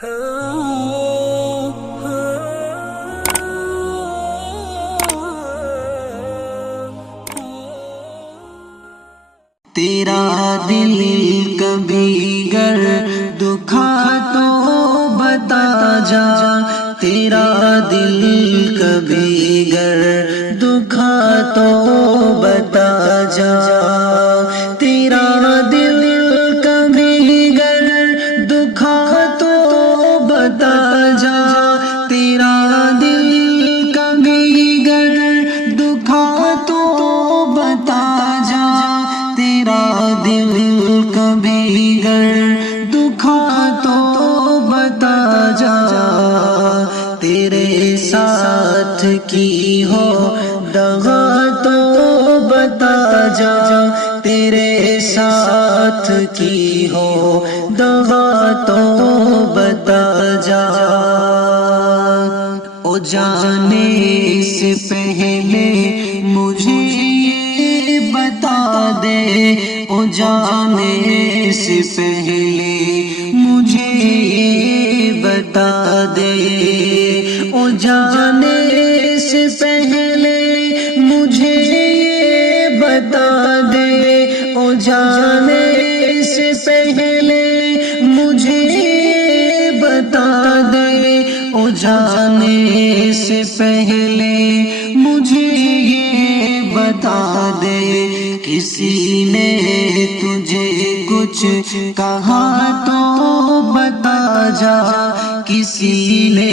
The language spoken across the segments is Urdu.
تیرا دل کبھی گر دکھا تو بتا جا، تیرا دل کبھی گر دکھا تو بتا جا، تیرا دل کبھی گر دکھا تو بتا جا، تیرا دل کبھی گر دکھا تو بتا جا، تیرا دل کبھی گر دکھا تو بتا جا، تیرے ساتھ کی ہو دغا تو بتا جا، تیرے ساتھ کی ہو دغا تو بتا جا، او جانے سے پہلے مجھے یہ بتا دے، او جانے سے پہلے مجھے یہ بتا دے، او جانے سے پہلے مجھے یہ بتا دے، او جانے سے پہلے مجھے یہ بتا دے، او جانے سے پہلے مجھے یہ بتا دے، کسی نے تجھے کچھ کہا تو بتا جا، کسی نے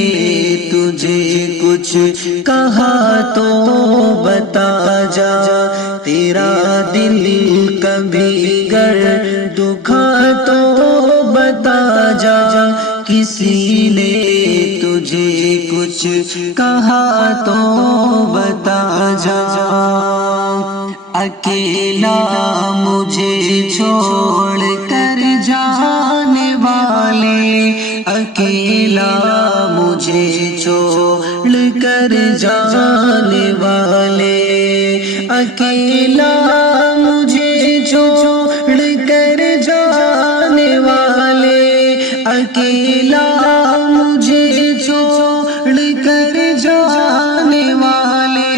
تجھے کچھ کہا تو بتا جا، تیرا دل کبھی گر دکھا تو بتا جا، کسی نے تجھے کچھ کہا تو بتا جا، اکیلا مجھے چھوڑ کر جانے والے، اکیلا مجھے چھوڑ کر جانے والے، اکیلا مجھے چھوڑ کر جانے والے، اکیلا مجھے چھوڑ کر جانے والے،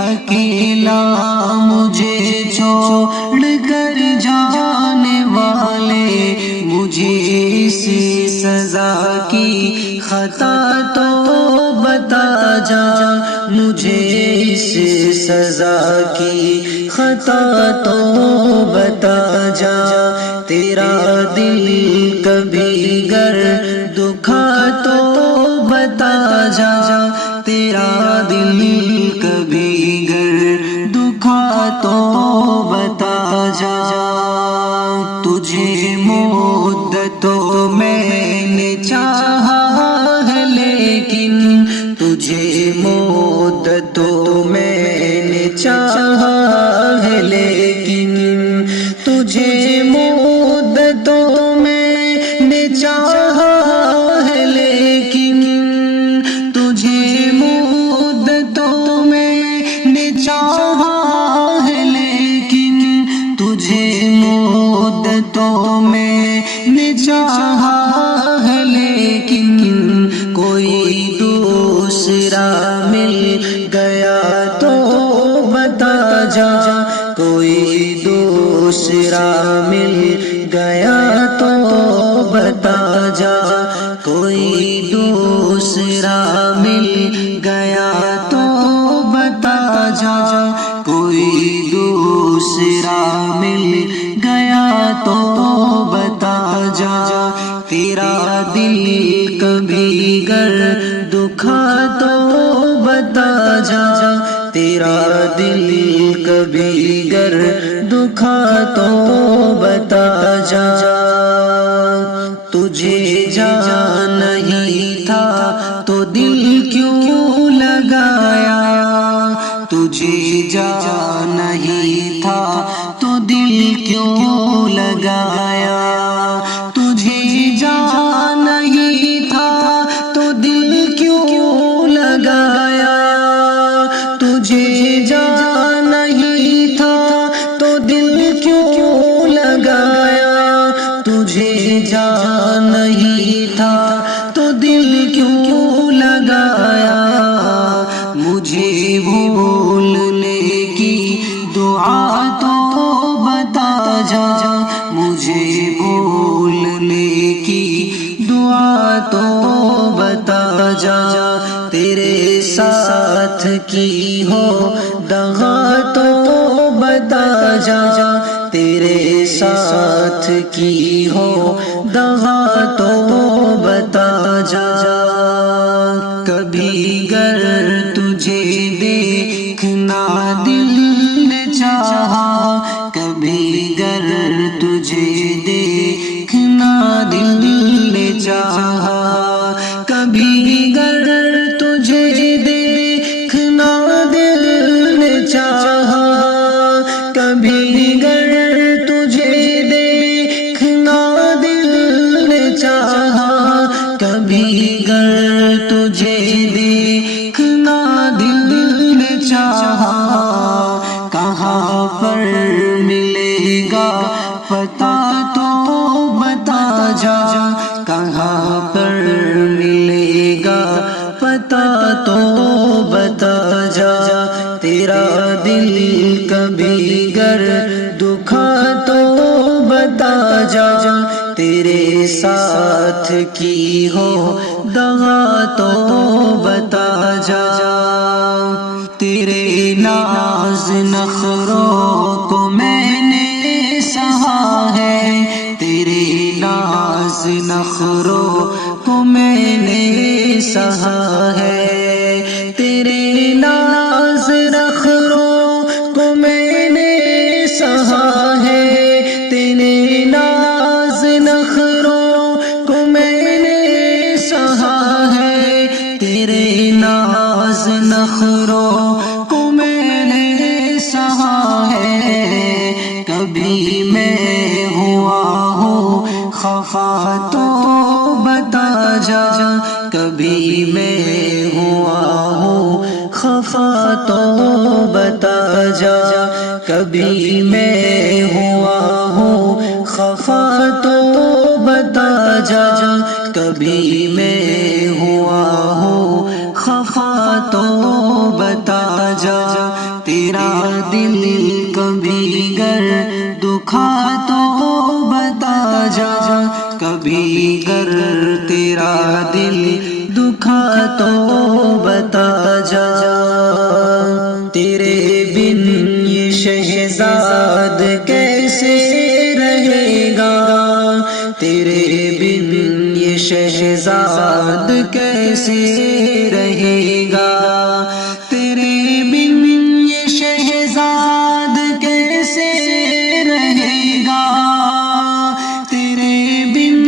اکیلا مجھے چھوڑ کر جانے والے، مجھے اسی سزا کی خطا تو بتا جا، مجھے اس سزا کی خطا تو بتا جا، تیرا دل کبھی گر دکھا تو بتا جا، تیرا دل کبھی گر دکھا تو بتا جا، تجھے مدتوں میں نے چاہا ہے لیکن، تجھے مدتوں میں نے چاہا ہے لیکن، تجھے مدتوں میں نے چاہا ہے لیکن، تجھے مدتوں میں نے چاہا ہے لیکن، تجھے مدتوں میں نے چاہا ہے لیکن، کوئی دوسرا مل گیا تو بتا جا، کوئی دوسرا مل گیا تو بتا جا، کوئی دوسرا مل گیا تو بتا جا، کوئی دوسرا مل گیا تو بتا جا، تیرا دل کبھی گر دکھا تو بتا جا، تیرا دل کبھی گر دکھا تو بتا جا، تجھے جان نہیں تھا تو دل کیوں لگایا، تجھے جان نہیں تھا تو دل کیوں لگایا، تجھے جان نہیں تھا تو دل کیوں لگایا، تجھے جان نہیں تھا تو دل کیوں لگایا، تجھے جان نہیں تھا دعا تو بتا جا، تیرے ساتھ کی ہو دغا تو بتا جا، تیرے ساتھ کی ہو دغا تو بتا جا۔ کبھی گر تجھے دیکھنا دل نے چاہا، کبھی گر تجھے دیکھنا دل نے چاہا، کبھی گر تجھے دیکھنا دل نے چاہا، کبھی گر تجھے دیکھنا دل نے چاہا، کبھی گر تجھے دیکھنا دل نے چاہا۔ کہاں پر ملے گا پتہ تو بتا جا، کہاں پر ملے گا پتہ تو بتا جا، تیرا دل کبھی گر دکھا تو بتا جا، تیرے ساتھ کی ہو دغا تو بتا جا۔ تیرے ناز نخروں کو میں نے سہا ہے، تیرے ناز نخروں کو میں نے سہا ہے، تیرے ناز نخروں کو میں نے سہا ہے، تیرے ناز نخروں کو میں نے سہا ہے، تیرے ناز نخروں کو میں نے سہا ہے۔ کبھی میں ہوا ہوں خفا تو بتا جا، کبھی میں ہوا ہوں خفا تو بتا جا، کبھی میں ہوا ہوں خفا تو بتا جا، کبھی میں ہوا ہوں خفا تو بتا جا، تیرا دل کبھی گر دکھا تو بتا جا، کبھی گر تیرا دل دکھا تو بتا جا۔ تیرے بن یہ شہزاد کیسے رہے گا، تیرے بن یہ شہزاد کیسے رہے گا، تیرے بن یہ شہزاد کیسے رہے گا، تیرے بن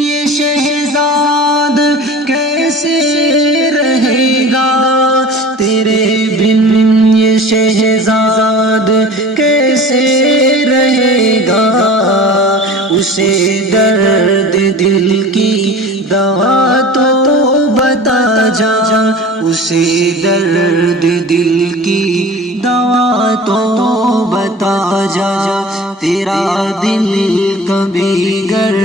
یہ شہزاد کیسے رہے گا، تیرے بن یہ شہزاد کیسے رہے گا، اسے درد دل کی دوا تو بتا جا، اسے درد دل کی دوا تو بتا جا، تیرا دل کبھی گر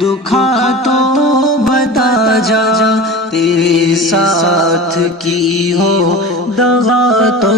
دکھا تو بتا جا، تیرے ساتھ کی ہو دغا تو